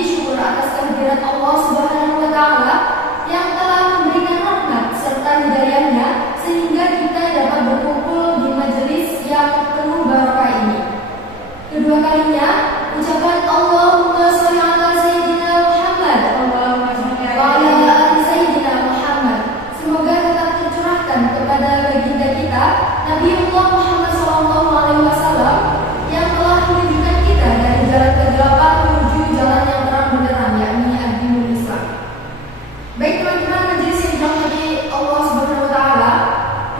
Puji syukur atas kehadiran Allah Subhanahu wa Ta'ala yang telah memberikan rahmat serta hidayahnya sehingga kita dapat berkumpul di majelis yang penuh barokah ini. Kedua kalinya, ucapan Allahumma sholli ala Sayyidina Muhammad wa ala ali Sayyidina Muhammad semoga tetap tercurahkan kepada baginda kita Nabiullah Muhammad SAW yang telah menunjukkan kita dari jalan kegelapan menuju jalan yang terang benderang, yakni agama Islam. Baik teman-teman majelis yang dirahmati Allah Subhanahu wa Ta'ala,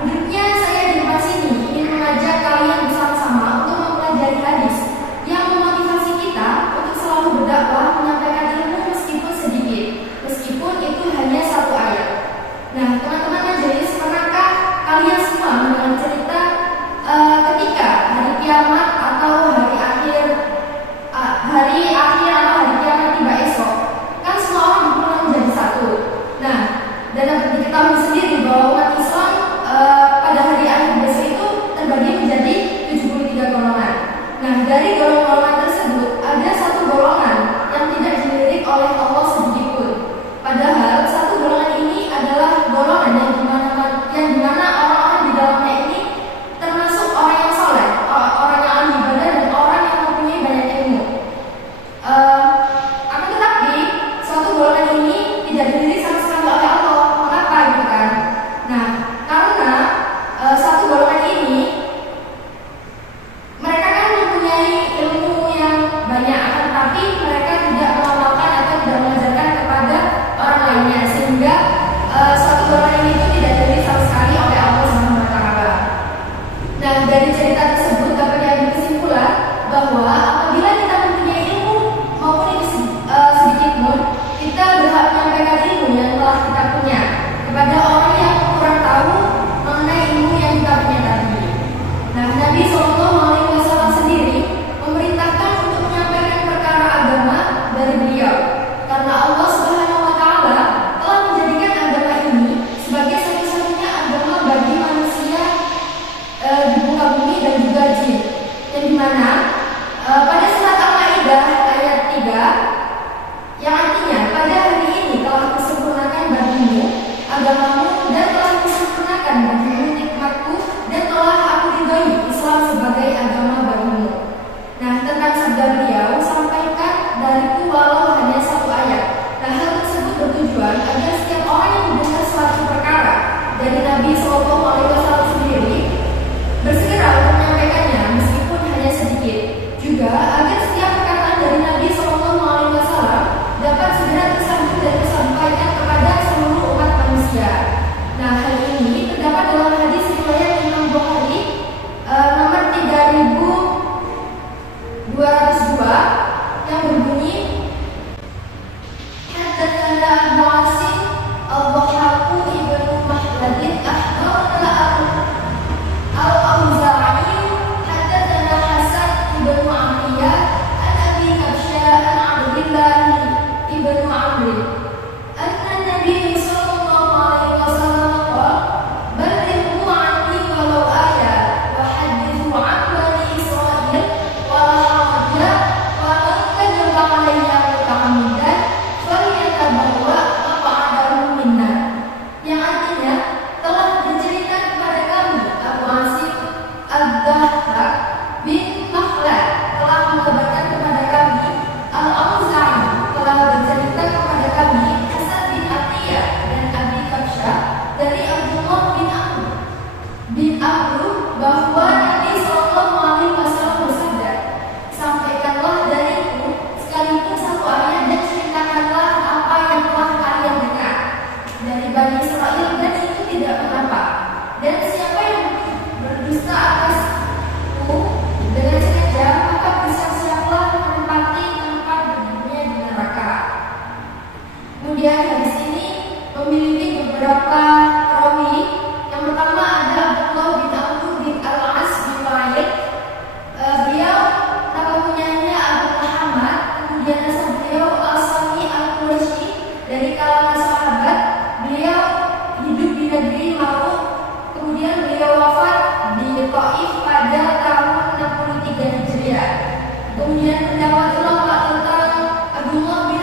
duduknya saya di depan sini ingin mengajak kalian bersama-sama untuk mempelajari hadis yang memotivasi kita untuk selalu berdakwah, menyampaikan ilmu meskipun sedikit, meskipun itu hanya satu ayat. Nah, teman-teman majelis, pernahkah kalian semua mendengar cerita ketika hari kiamat atau hari akhir atau hari kiamat tiba esok, kan semua orang berkumpul menjadi satu. Nah, dan dapat diketahui sendiri bahwa umat Islam pada hari akhir besok itu terbagi menjadi 73 golongan. Nah, dari golongan tersebut ada satu golongan yang tidak dilirik oleh Allah sedikit pun. Padahal satu golongan ini adalah golongan yang dimana orang-orang di dalamnya ini termasuk orang yang soleh, orang yang ahli ibadah dan orang yang mempunyai banyak ilmu. Akan tetapi suatu golongan ini tidak dilirik sama sekali oleh Allah. Mengapa gitu kan? Nah, karena satu golongan ini mereka kan mempunyai ilmu yang banyak, akan tetapi mereka tidak mengamalkan atau tidak mengajarkan kepada orang lainnya, sehingga suatu golongan ini itu tidak dilirik sama sekali oleh Allah Subhanahu wa Ta'ala. Nah, dari cerita tersebut dapat diambil kesimpulan bahwa apabila kita mempunyai ilmu maupun itu sedikit pun, kita berhak menyampaikan ilmu yang telah kita punya kepada orang yang kurang tahu mengenai ilmu yang kita punya tadi. Nah, Nabi SAW sendiri memerintahkan untuk menyampaikan perkara agama dari beliau, karena Allah Subhanahu wa Ta'ala telah menjadikan agama ini sebagai satu-satunya agama bagi manusia di muka bumi dan juga jin, yang dimana pada surat Al-Maidah ayat 3 yang artinya pada hari ini telah kusempurnakan bagimu agamamu dan telah kusempurnakan bagimu nikmatku dan telah aku ridhoi Islam sebagai agama bagimu. Nah, tentang sabda beliau, sampaikan dariku walau hanya satu ayat. Nah, hal tersebut bertujuan agar setiap orang yang mendengar suatu perkara dari Nabi SAW sendiri bersegera untuk menyampaikannya meskipun hanya sedikit. Juga agar setiap perkataan dari Nabi SAW dapat segera tersambung dan tersampaikan kepada seluruh umat manusia. Nah, hal ini terdapat dalam hadis riwayat Imam Bukhari nomor 3202 yang berbunyi, Haddatsana Abu Asim Al-Dhahhaku ibnu Mahladin akhbarana Al-Auza'i haddatsana Hasan ibnu Amriyah an Abi Kabsha an Abdullah ibnu Amr anna Nabi sallallahu alaihi wasallam qala ballighu anni walau ayat wa hadithu an bani Israil wa la wa man kadzaba alayya muta'ammidan falyatabawwa maq'adahu minnar, yang artinya telah bercerita kepada kami Abu Asim Ad-Dhahhak bin Makhlad telah mengabarkan kepada kami, Al-Auza'i telah bercerita kepada kami, Hasan bin Atiyah dan Abi Kabsha dari Abdullah bin Amr bahwa Nabi Sallallahu Alaihi Wasallam bersabda, sampaikanlah dariku sekalipun satu ayat dan ceritakanlah apa yang telah kalian dengar dari Bani Israel dan itu tidak mengapa. Dan siapa yang berdusta atasku dengan sengaja, maka bersiap-siaplah menempati tempat berdirinya di neraka. Kemudian hadis ini memiliki beberapa rawi. Yang pertama ada Abdullah bin Amr bin Al-As bin Wa'il. Beliau nama kunyahnya Abu Muhammad. Kemudian asal beliau Al-Sami Al-Quraisy dari kalangan sahabat. Beliau hidup di negeri Maruf. Kemudian beliau wafat di Taif pada tahun 63 Hijriah. Kemudian pendapat ulama tentang Abdullah bin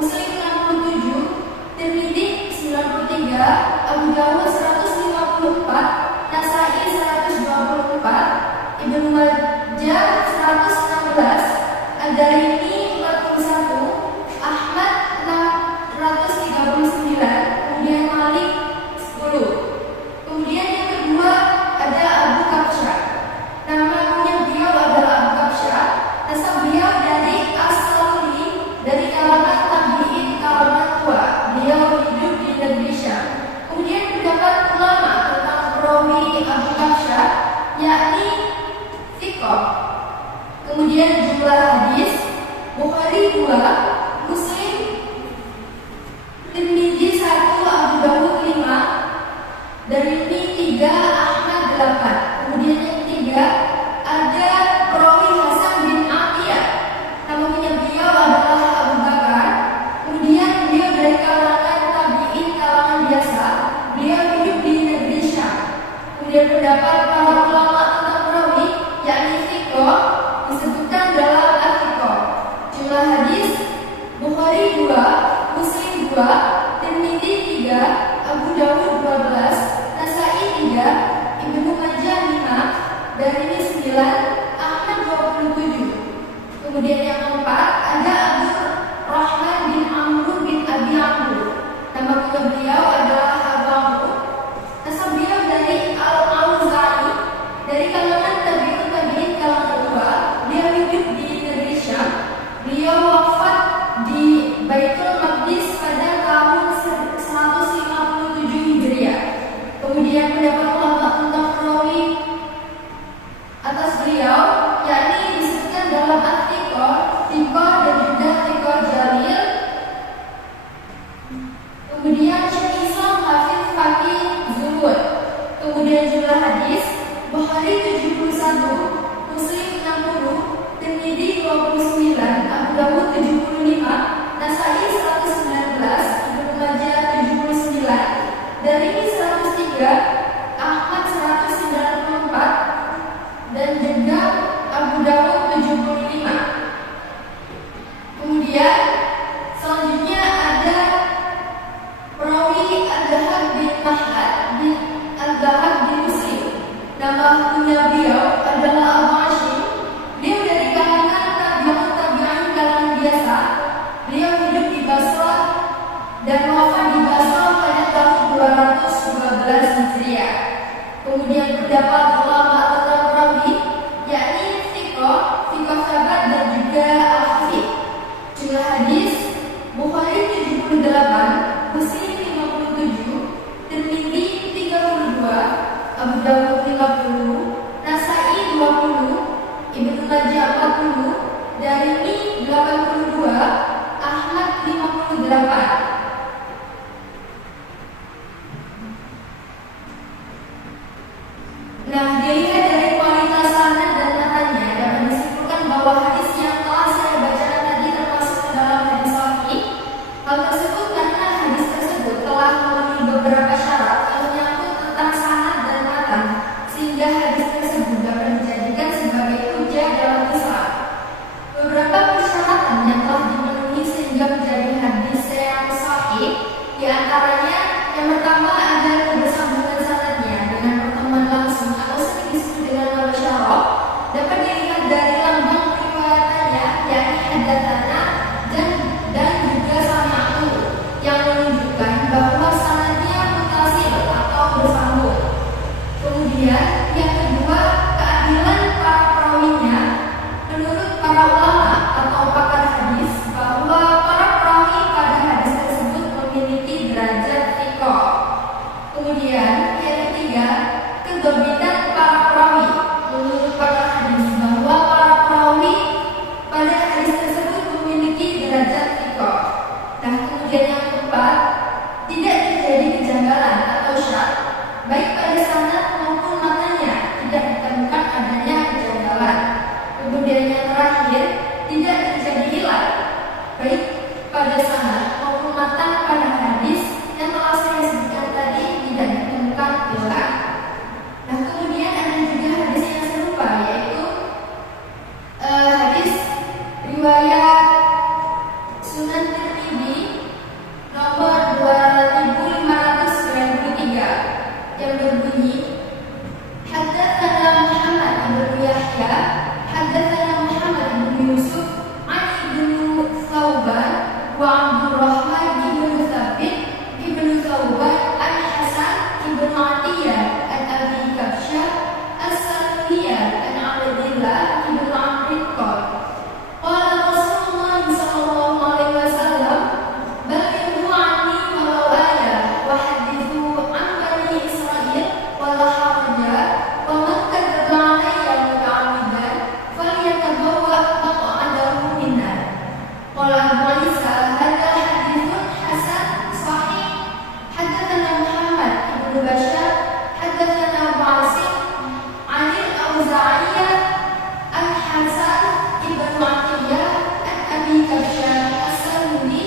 Muslim 67, Tirmidzi 93, Abu Dawud 154, Nasai 124, Ibnu Majah 116, Ad-Darimi 41, Ahmad 639, kemudian Malik 10. Kemudian yang kedua ada Abu Kabsyah. Namanya beliau adalah Abu Kabsyah. Nasab beliau dari As-Saluli, dari kalangan tabi'in kalangan tua. Beliau hidup di negeri Syam. Kemudian terdapat ulama tentang perawi Abu Kabsyah, yakni Thiqah. Kemudian jumlah hadis Bukhari 2, Muslim, Tirmidzi 1, Abu Dawud 5, Darimi 3, Ahmad 8. Kemudian yang ketiga ada perawi Hasan bin Atiyah. Namanya beliau adalah Abu Bakar. Kemudian beliau dari kalangan tabi'in kalangan biasa. Beliau hidup di negeri Syam. Kemudian terdapat para ulama tentang perawi, yakni Thiqah, disebutkan dalam Al-Thiqah. Jumlah hadis Bukhari 2, Muslim 2, Tirmidzi 3, Abu Dawud 12, Nasai 3, Ibnu Majah 5, Darimi 9, Ahmad 27. Kemudian yang keempat ada Abu Rahman bin Amr bin Abi Amr. Nama beliau adalah Abu Amr. Nasab beliau dari Al-Auza'i, dari kalangan tabi'in kalangan tua. Beliau hidup di negeri Syam. Beliau wafat di Baitul Maqdis pada tahun 157 Hijriah. Kemudian mendapat ulama tentang perawi atas beliau, yakni disebutkan dalam At-Thiqah, Thiqah dan juga Thiqah Jalil. Kemudian Syekh Islam Hafiz Fakih Zuhud. Kemudian jumlah hadis Bukhari 71, Muslim 60, Tirmidzi 29, Abu Dawud 75, Nasai 119, Ibnu Majah 79, Darimi 103, Ahmad 194, dan juga Abu Dawud 75. Kemudian selanjutnya ada perawi Al-Dhahab bin Mahad bin Al-Dhahab bin Muslim. Nama kunya beliau adalah Abu Hashim. Beliau dari kalangan tabi'in kalangan biasa. Beliau hidup di Basra dan wafat di Basra pada tahun 212 Hijriah. Kemudian terdapat ulama tentang perawi, yakni Thiqah, Thiqah sahabat dan juga Al-Hafidh. Jumlah hadis Bukhari 78, Muslim 57, Tirmidzi 32, Abu Dawud 50, Nasai 20, Ibnu Majah 40, Darimi 82, Ahmad 58. Nah, dilihat dari kualitas sanad dan matanya dapat disimpulkan bahwa hadis yang telah saya bacakan tadi termasuk ke dalam hadis sahih. Hal tersebut karena hadis tersebut telah memenuhi beberapa syarat yang menyangkut tentang sanad dan matan, sehingga hadis tersebut dapat dijadikan sebagai hujjah dalam Islam. Beberapa persyaratan yang telah dipenuhi sehingga menjadi hadis yang sahih, di antaranya yang pertama ada kebersambungan sanadnya dengan pertemuan langsung atau sedikit yang berbunyi Haddatsana Muhammad bin Yahya, haddatsana Muhammad bin Yusuf, an ibnu Thawban wa Abdurrahman ibnu Thabit ibnu Thawban an Hasan ibnu Atiyah an Abi Kabsyah as-Salmiyah an Abdillah ibnu Amr qala qala Rasulullah sallallahu alaihi wasallam balighu anni walau ayah wa hadithu an bani Israil wala haraja wa man kadzdzaba alayya muta'ammidan falyatabawwa maq'adahu minnar. Qala Abu Isa hadza hadithun hasan sahih. Haddatsana Muhammad ibnu Bashar, haddatsana Wasil an al-Auza'iyyah an Hasan ibnu Atiyah an Abi Kabsyah as-Salmi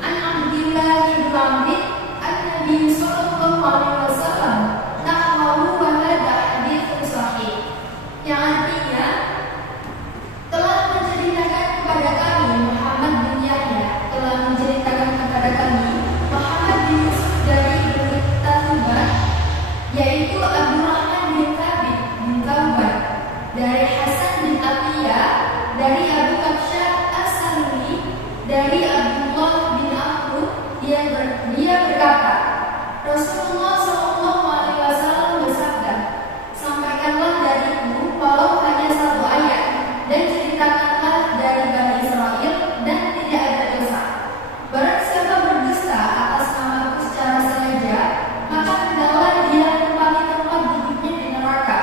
an Abdillah ibnu Amr an Nabi sallallahu alaihi wasallam nahwahu wa hadza haditsun sahih, yang artinya telah menceritakan kepada kami Muhammad bin Yahya, telah menceritakan kepada kami Muhammad bin Yusuf dari Ibnu Tatuban, yaitu Abdurrahman bin Thabit bin Tauban, dari Hasan bin Atiyah, dari Abu Kabsyah as-Salmi, dari Abdullah bin Amr, dia berkata, Rasulullah sallallahu alaihi wasallam bersabda, sampaikanlah dariku walau hanya satu ayat dan ceritakanlah dari Bani Israil dan tidak ada dosa. Barang siapa berdusta atas namaku secara sengaja, maka hendaklah dia menempati tempat duduknya di neraka.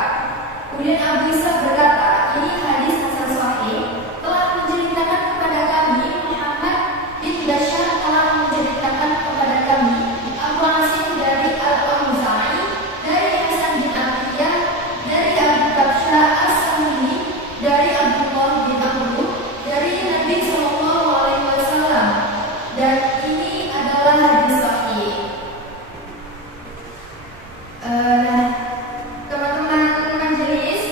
Kemudian Abu Isa berkata, ini hadis hasan sahih, telah menceritakan kepada kami Muhammad bin Bashar, telah menceritakan kepada kami Abu Asim dari al-Auza'i, dari Hasan bin Atiyah, dari Abu Kabsyah as-Salmi, dari Abdullah bin Amr, dari Nabi sallallahu alaihi wasallam, dan ini adalah hadis sahih. Teman-teman majelis,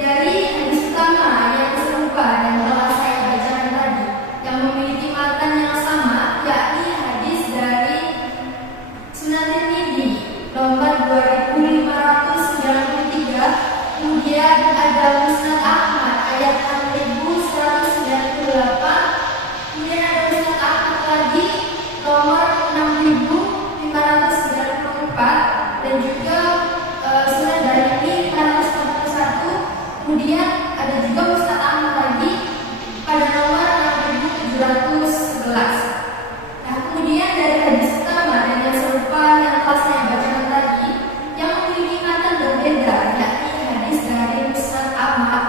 dari hadis utama yang serupa dan telah saya bacakan tadi, yang memiliki matan yang sama, yakni hadis dari Sunan Tirmidzi nomor 2593, kemudian ada Musnad Ahmad ayat 6198, kemudian ada Musnad Ahmad lagi nomor 6594, dan juga Sunan Darimi 541, kemudian ada juga Musnad Ahmad lagi pada nomor 6711. Nah, kemudian dari hadis utama dan yang serupa yang telah saya bacakan tadi, yang memiliki matan berbeda, yakni hadis dari Musnad Ahmad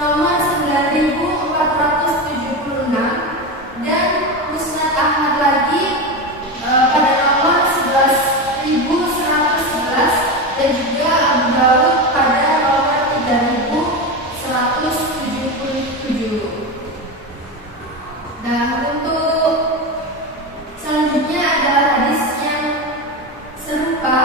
nomor 9476, dan Musnad Ahmad lagi pada nomor 11111, dan juga Abu Dawud pada nomor 3177. Nah, untuk selanjutnya adalah hadis yang serupa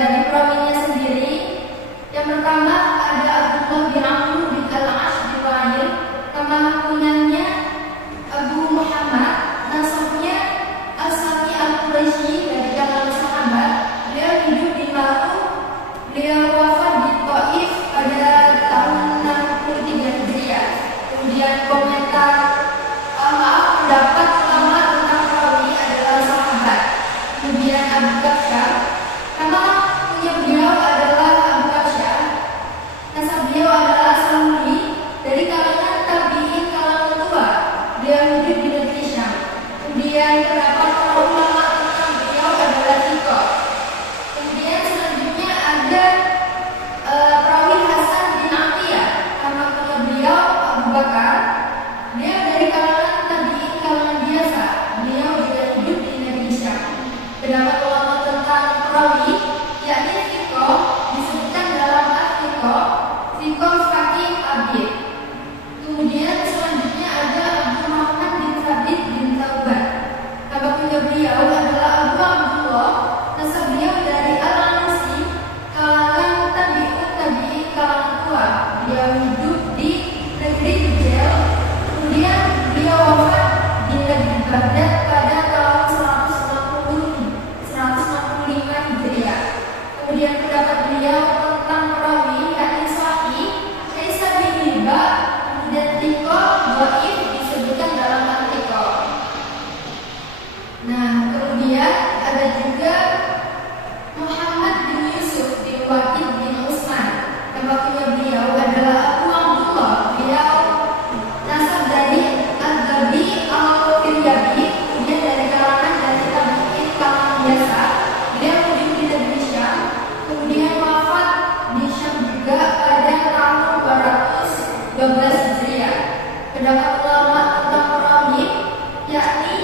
dari perawinya sendiri. Yang pertama ada Abdullah bin Amr bin al-Ash bin Wa'il, nama kunyahnya Abu Muhammad, nasabnya As-Sami al-Quraisy, dari kalangan sahabat. Beliau hidup di Makkah, beliau wafat di Taif pada tahun 63 Hijriah. Kemudian komentar pendapat ulama tentang perawi adalah sahabat. Kemudian Abu Kabsyah, nama punya beliau adalah Abu Kabsyah, nasab beliau adalah As-Salmi, dari kalangan tabi'in kalangan tua. Beliau hidup di negeri Syam. Kemudian pendapat para ulama tentang beliau adalah Thiqah. Kemudian selanjutnya ada perawi Hasan bin Atiyah, nama punya beliau Abu Bakar. Beliau dari kalangan tabi'in kalangan biasa. Beliau juga hidup di negeri Syam. Pendapat ulama tentang perawi, yakni Thiqah, disebutkan dalam At-Thiqah, Thiqah Faqih Abid. Kemudian selanjutnya ada Abdurrahman bin Thabit bin Tauban. Nama punya beliau adalah Abu Abdullah, nasab beliau dari Al-Anasi, kalangan tabi'in kalangan tua. Beliau hidup di negeri Hijaz. Kemudian beliau wafat di negeri Baghdad pada tahun 160 kemudian ada juga Muhammad bin Yusuf bin Waqid bin Utsman. Nama kunya beliau adalah Abu Abdullah. Beliau nasab dari Al-Gabi Al-Firyabi, kemudian dari kalangan dari tabi'in kalangan biasa. Beliau hidup di negeri Syam, kemudian wafat di Syam juga pada tahun 212 Hijriah. Pendapat ulama tentang perawi yakni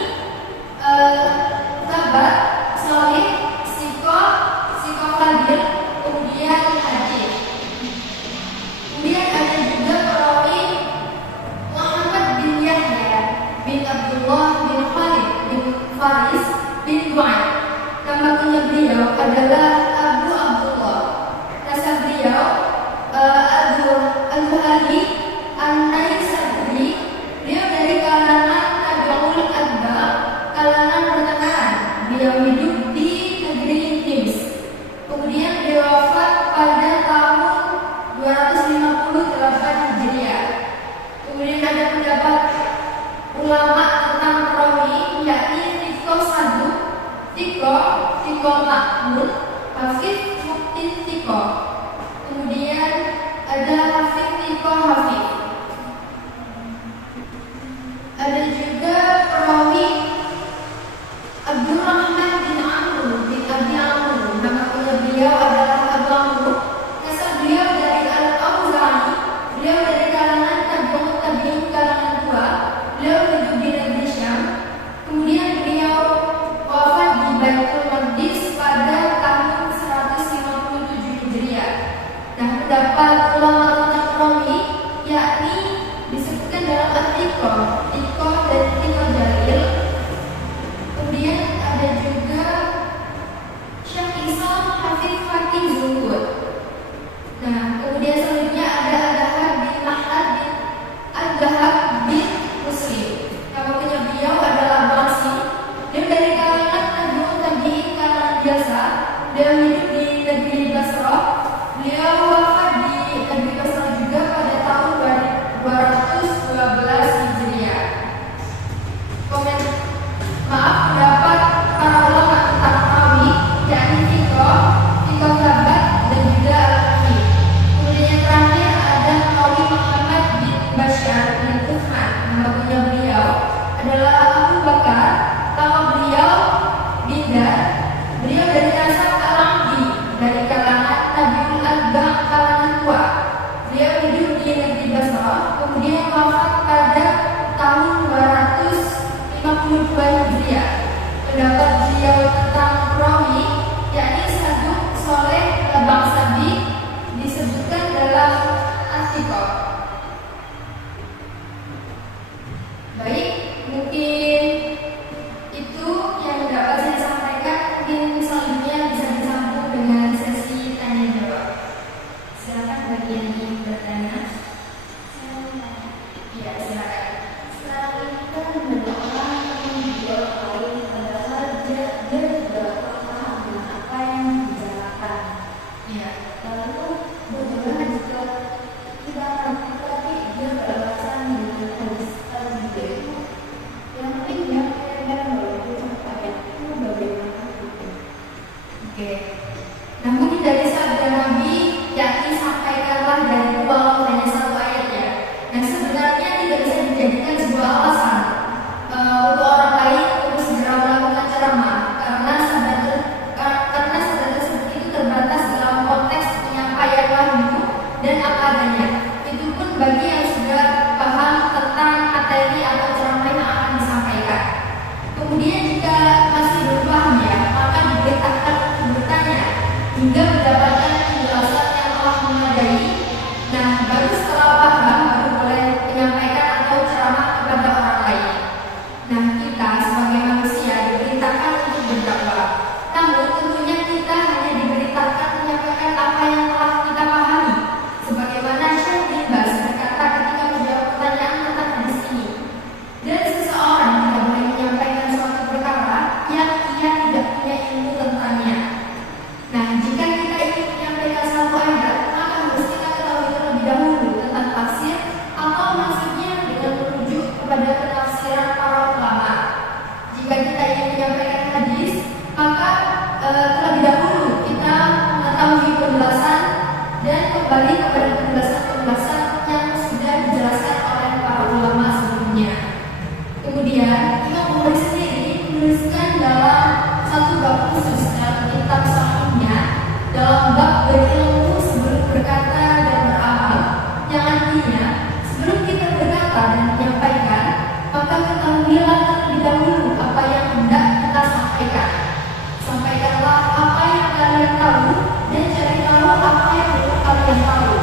Tabat, Salih, Siko Fadil, kemudian Hadis. Kemudian ada juga perawi Muhammad bin Yahya bin Abdullah bin Khalid bin Faris bin Du'ain. Nama kunya beliau adalah Abu Abdullah. Nasab beliau Al-Bukhari An-Naisaburi. Beliau dari kalangan Tabi'ul Adba, kalangan pertengahan. Beliau hidup di negeri Hims. Kemudian beliau wafat pada tahun 258 Hijriah. Kemudian ada pendapat ulama tentang perawi yakni Tiko Saduk, Tiko Makmur, Hafid Muktin Tiko. Kemudian ada Hafid Tiko Hafid. Ada juga perawi Abdurrahman bin Amr bin Abi Amr. Nama kunya beliau adalah Abu Amr. Nasab beliau dari Al-Auza'i. Beliau dari kalangan tabi'in kalangan tua. Beliau hidup di negeri Syam. Kemudian beliau wafat di Baitul Maqdis pada tahun 157 Hijriah. Nah, pendapat ulama tentang perawi yakni disebutkan dalam At-Tiqah, dan Tiqah Jalil. Kemudian ada juga Syekh Islam Hafidz Fakih Zuhud. Nah, kemudian selanjutnya ada Al-Dahab bin Mahad bin Al-Dahab bin Muslim. Nama punya beliau adalah Basim. Dia dari kalangan tabi'in kalangan biasa. Dia hidup di negeri Basrah. Beliau wafat di negeri Basrah juga pada tahun 212 Hijriah. Pendapat para ulama tentang perawi yakni Tiko Tabat dan juga Al-Hafid. Kemudian yang terakhir ada perawi Muhammad bin Bashar bin Uthman. Nama punya beliau adalah Abu Bakar. Nama beliau Bindar. Beliau dari nasab Al-Amdi, dari kalangan Tabi'ul Adba, kalangan tua. Beliau hidup di negeri Basrah, kemudian wafat pada tahun 252 Hijriah. Pendapat beliau tentang perawi yakni Saduk, Soleh, Labang Sabi disebutkan dalam At-Tiqah. Baik, mungkin itu yang dapat saya sampaikan. Mungkin selanjutnya bisa disambung dengan sesi tanya jawab. Silakan bagi yang ingin bertanya. Iya, silakan. Setelah ini kan berdoa menjual kain, padahal dia juga paham dengan apa yang dibicarakan. Iya. Lalu bagaimana jika kita praktik tapi dia beralasan dengan hadis juga itu yang penting dia benar walaupun ayat itu bagaimana gitu. Oke. Namun dari sabda Nabi yakni sampaikanlah dari walau hanya satu ayat ya. Nah, sebenarnya tidak bisa dijadikan sebuah alasan untuk orang lain untuk segera melakukan ceramah karena sabda tersebut itu terbatas dalam konteks penyampaian wahyu dan apa adanya. Itu pun bagi yang sudah paham tentang materi atau ceramah yang akan disampaikan. Kemudian jika masih belum paham ya, maka diberitakan untuk bertanya kembali kepada penjelasan-penjelasan yang sudah dijelaskan oleh para ulama sebelumnya. Kemudian Imam Bukhari sendiri menuliskan dalam satu bab khusus dalam kitab Sahihnya, dalam bab berilmu sebelum berkata dan beramal, yang artinya sebelum kita berkata dan menyampaikan, maka ketahuilah terlebih dahulu apa yang hendak kita sampaikan. Sampaikanlah apa yang kalian tahu dan cari tahu apa yang belum kalian tahu.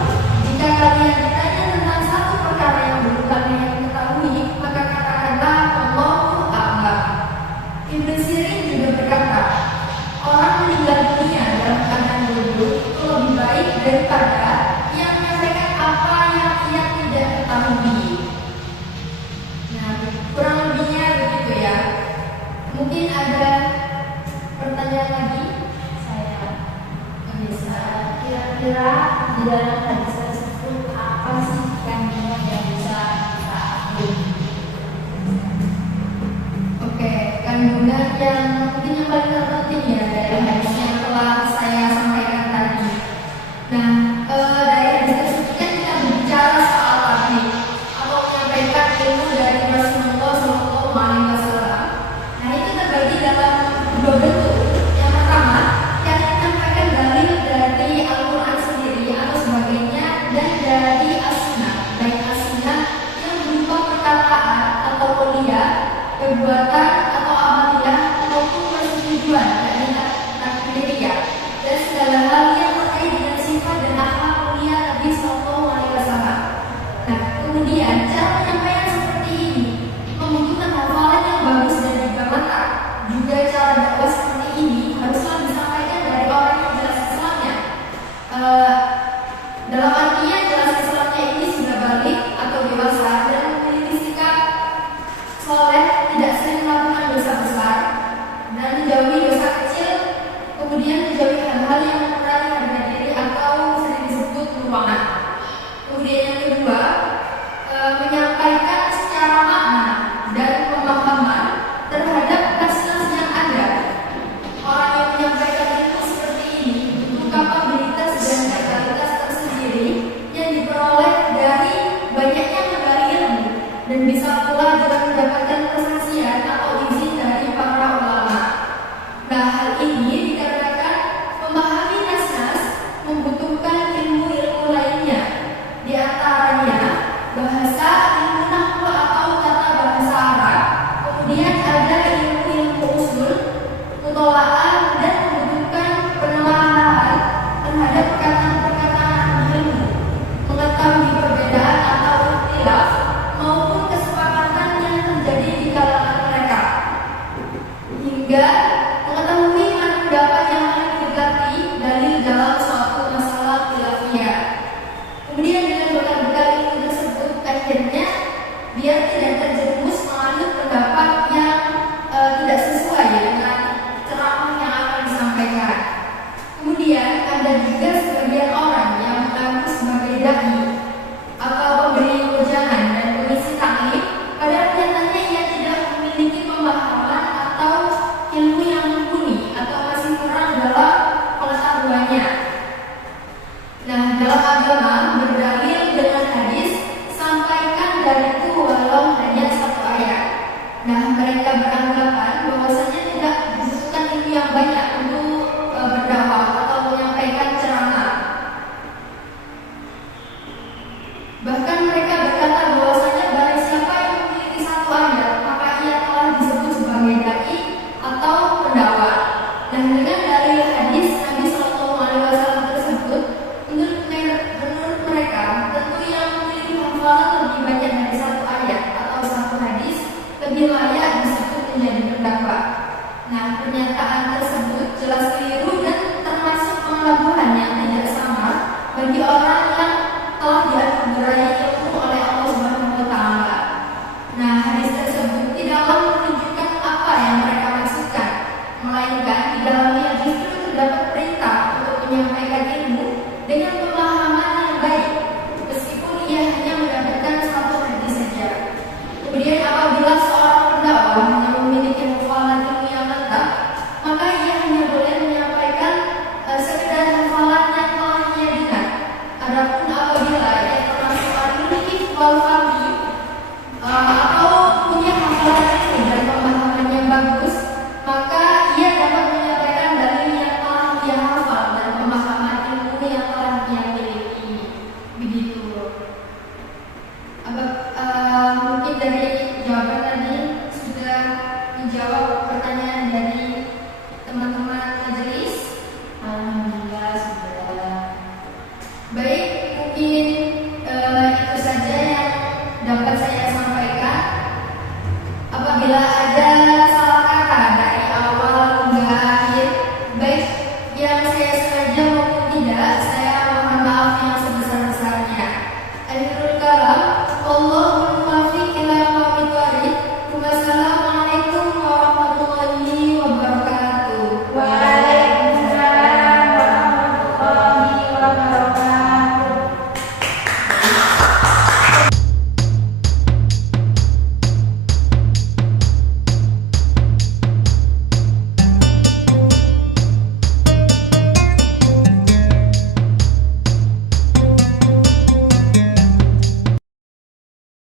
Jika kalian ditanya tentang satu perkara yang belum kalian ketahui, maka katakanlah Allahu a'lam. Ibnu Sirin juga berkata, orang meninggal dunia dalam keadaan bodoh itu lebih baik daripada yang menyampaikan apa yang ia tidak ketahui. Nah, kurang lebihnya begitu ya. Mungkin ada pertanyaan lagi? Saya bisa kira-kira di dalam hadis tersebut apa sih kandungan yang bisa kita ambil? Oke, kandungan yang mungkin yang paling terpenting ya dari hadis yang telah saya sampaikan tadi. Nah, dari hadis tersebut kan kita berbicara soal tadi atau menyampaikan ilmu dari Rasulullah SAW. Nah, itu terbagi dalam dua bentuk. Yang pertama, yang menyampaikan dalil dari Al-Quran sendiri atau sebagainya, dan dari As-Sunnah, baik As-Sunnah yang berupa perkataan atau kuliah, perbuatan atau amaliyah ataupun persetujuan dari takdiriyah, dan segala hal yang terkait dengan sifat dan akhlak mulia Nabi SAW. Nah, kemudian cara penyampaian seperti ini membutuhkan hafalan yang bagus dan juga mantap. Juga cara dakwah seperti ini haruslah disampaikan dari orang yang jelas Islamnya. Dalam artian jelas Islamnya ini sudah balik atau dewasa dan memiliki sikap soleh, tidak sering melakukan dosa besar dan menjauhi dosa kecil, kemudian menjauhi hal-hal yang mengurangi harga diri atau sering disebut meruangan. Kemudian yang kedua, menyampaikan secara makna dan pemahaman terhadap nas-nas yang ada. Orang yang menyampaikan ilmu seperti ini butuh kapabilitas dan legalitas tersendiri yang diperoleh dari banyaknya menggali ilmu, dan bisa pula juga mendapatkan kesaksian atau izin dari para ulama. Nah, hal ini dikarenakan memahami nas-nas membutuhkan ilmu-ilmu lainnya, di antaranya bahasa, ilmu nahwu atau tata bahasa Arab, kemudian ada ilmu-ilmu usul, mutola'ah, dan membutuhkan penelaahan terhadap perkataan-perkataan ilmu, mengetahui perbedaan atau ikhtilaf maupun kesepakatan yang terjadi di kalangan mereka, hingga mengetahui mana pendapat yang paling mendekati dalil dalam suatu masalah khilafiyah. Kemudian dengan bekal-bekal ilmu tersebut, akhirnya biar tidak terjerumus menganut pendapat yang tidak sesuai dengan ceramah yang akan disampaikan. Kemudian ada juga sebagian orang yang mengaku sebagai dai atau pemberi ujangan dan pengisi taklim, padahal nyatanya ia tidak memiliki pemahaman atau ilmu yang mumpuni atau masih kurang dalam pengetahuannya. Nah, dalam agama berdalil dengan hadis, sampaikan dariku walau hanya satu ayat. Nah, mereka beranggapan bahwasanya tidak dibutuhkan ilmu yang banyak untuk berdakwah atau menyampaikan ceramah. Bahkan mereka berkata bahwasanya barang siapa yang memiliki satu ayat, maka ia telah disebut sebagai dai atau pendakwah. Nah, dengan dalil hadis Nabi SAW tersebut, menurut mereka tentu yang memiliki hafalan lebih banyak dari satu ayat atau satu hadis lebih layak disebut menjadi pendakwah. Nah, pernyataan tersebut jelas keliru dan termasuk pengelabuhan yang tidak sama bagi orang yang telah dianugerahi ilmu oleh Allah Subhanahu wa Ta'ala. Nah, hadis tersebut tidaklah menunjukkan apa yang mereka maksudkan, melainkan di dalamnya justru terdapat